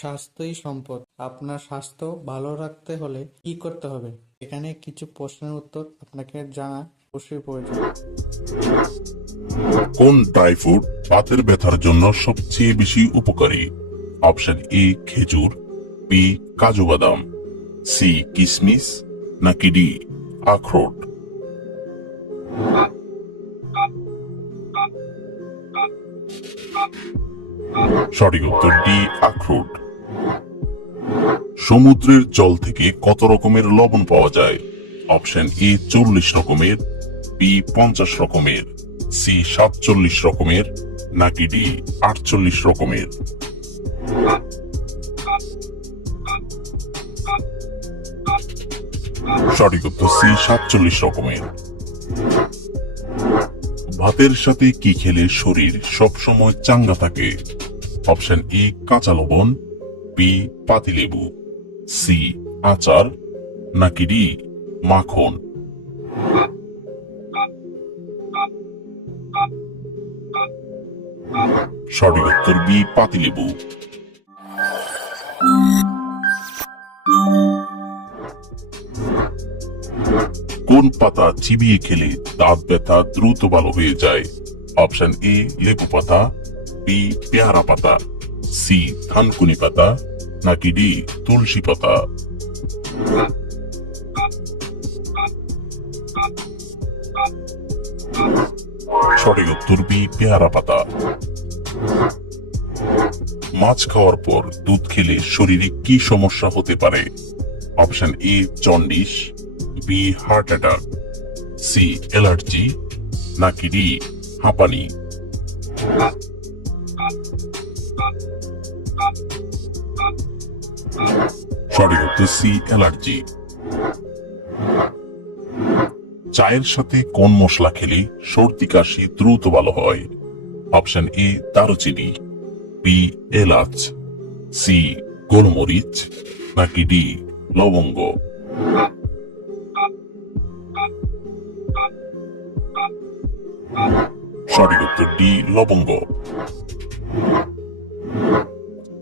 স্বাস্থ্যই সম্পদ। আপনার স্বাস্থ্য ভালো রাখতে হলে কি করতে হবে? এখানে কিছু প্রশ্নের উত্তর আপনাকে জানা অবশ্যই প্রয়োজন। কোন ড্রাই ফ্রুট বাতের ব্যথার জন্য সবচেয়ে বেশি উপকারী? অপশন এ খেজুর, বি কাজু বাদাম, সি কিশমিশ, নাকি ডি আখরোট? সঠিক উত্তর ডি আখরোট। সমুদ্রের জল থেকে কত রকমের লবণ পাওয়া যায়? অপশন এ 40 রকমের, বি 50 রকমের, সি 47 রকমের, নাকি ডি 48 রকমের? সঠিক উত্তর সি 47 রকমের। ভাতের সাথে কি খেলে শরীর সবসময় চাঙ্গা থাকে? অপশন এ কাঁচা লবণ, বি পাতিলেবু, সি আচার, নাকি ডি মাখন? সঠিক উত্তর বি পাতিলেবু। কোন পাতা চিবিয়ে খেলে দাঁত ব্যথা দ্রুত ভালো হয়ে যায়? অপশন এ লেবু পাতা, বি পেয়ারা পাতা, সি থানকুনি পাতা, নাকি ডি তুলসী পাতা? সঠিক উত্তর বি পেয়ারা পাতা। মাছ খাওয়ার পর দুধ খেলে শরীরে কি সমস্যা হতে পারে? Option A jaundice, B heart attack, C allergy, নাকি ডি হাঁপানি? সঠিক উত্তর সি অ্যালার্জি। চায়ের সাথে কোন মশলা খেলে সর্দি কাশি দ্রুত ভালো হয়? অপশন এ দারুচিনি, বি এলাচ, সি গোলমরিচ, নাকি ডি লবঙ্গ? সঠিক উত্তর ডি লবঙ্গ।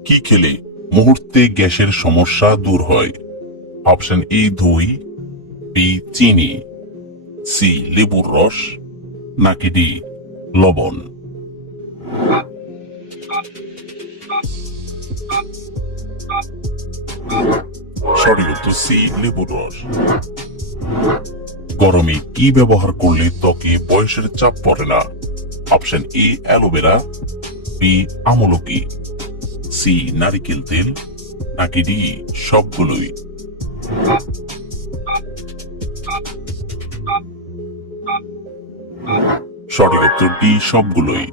কি খেলে মুহূর্তে গ্যাসের সমস্যা দূর হয়? অপশন এ দই, বি চিনি, সি লেবুর রস, নাকি ডি লবণ? সঠিক উত্তর সি লেবুর রস। গরমে কি ব্যবহার করলে ত্বকে বয়সের চাপ পড়ে না? অপশন এ অ্যালোভেরা, বি আমলকি, সি নারিকেল তেল, নাকি ডি সবগুলোই? সঠিক উত্তর ডি সবগুলোই।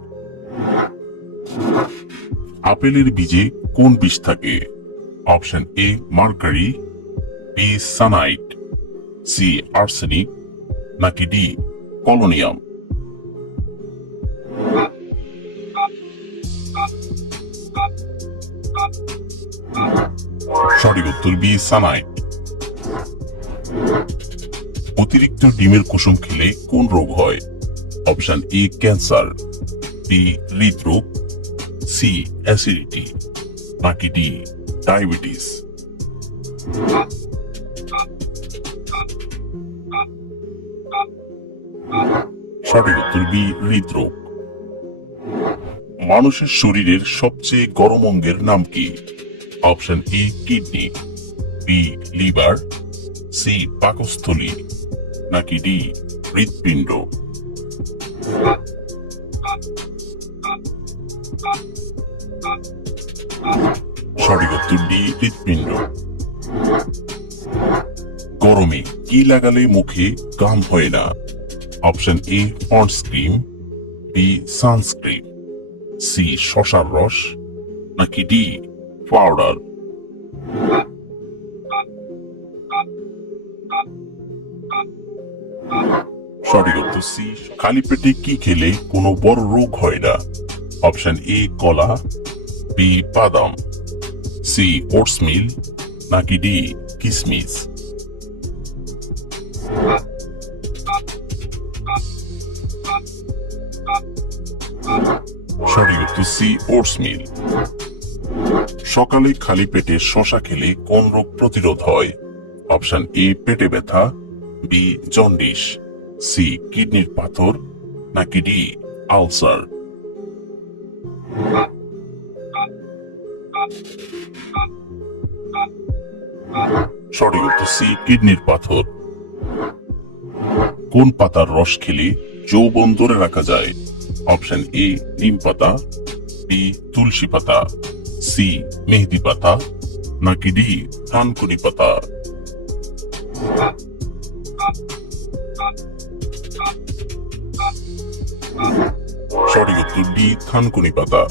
আপেলের বীজে কোন বিষ থাকে? Option A mercury, B cyanide, C arsenic, নাকি ডি পলোনিয়াম? সঠিক উত্তর বি সানাইট। অতিরিক্ত ডিমের কুসুম খেলে কোন রোগ হয়? অপশন এ ক্যান্সার, বি হৃদরোগ, সি অ্যাসিডিটি, নাকি ডি ডায়াবেটিস? সঠিক উত্তর বি হৃদরোগ। মানুষের শরীরের সবচেয়ে গরম অঙ্গের নাম কি? Option A kidney, B liver, C পাকস্থলী, নাকি ডি হৃৎপিণ্ড? সঠিক উত্তর ডি হৃৎপিণ্ড। গরমে কি লাগালে মুখে ঘাম হয় না? Option A Pond's cream, B sunscreen, C শসার রস, নাকি ডি পাউডার? সঠিক উত্তর সি খালি পেটে কি খেলে কোনো বড় রোগ হয় না? অপশন এ কলা, বি বাদাম, সি ওটস মিল, নাকি ডি কিশমিশ? সঠিক উত্তর সি ওটস মিল। সকালে খালি পেটে শশা খেলে কোন রোগ প্রতিরোধ হয়? অপশন এ পেটে ব্যথা, বি জন্ডিস, সি কিডনির পাথর, নাকি ডি আলসার? সঠিক উত্তর সি কিডনির পাথর। কোন পাতার রস খেলে যৌবন ধরে রাখা যায়? অপশন এ নিম পাতা, বি তুলসী পাতা, সি মেহেদি পাতা, নাকি ডি থানকুনি পাতা? সঠিক উত্তর ডি থানকুনি পাতা।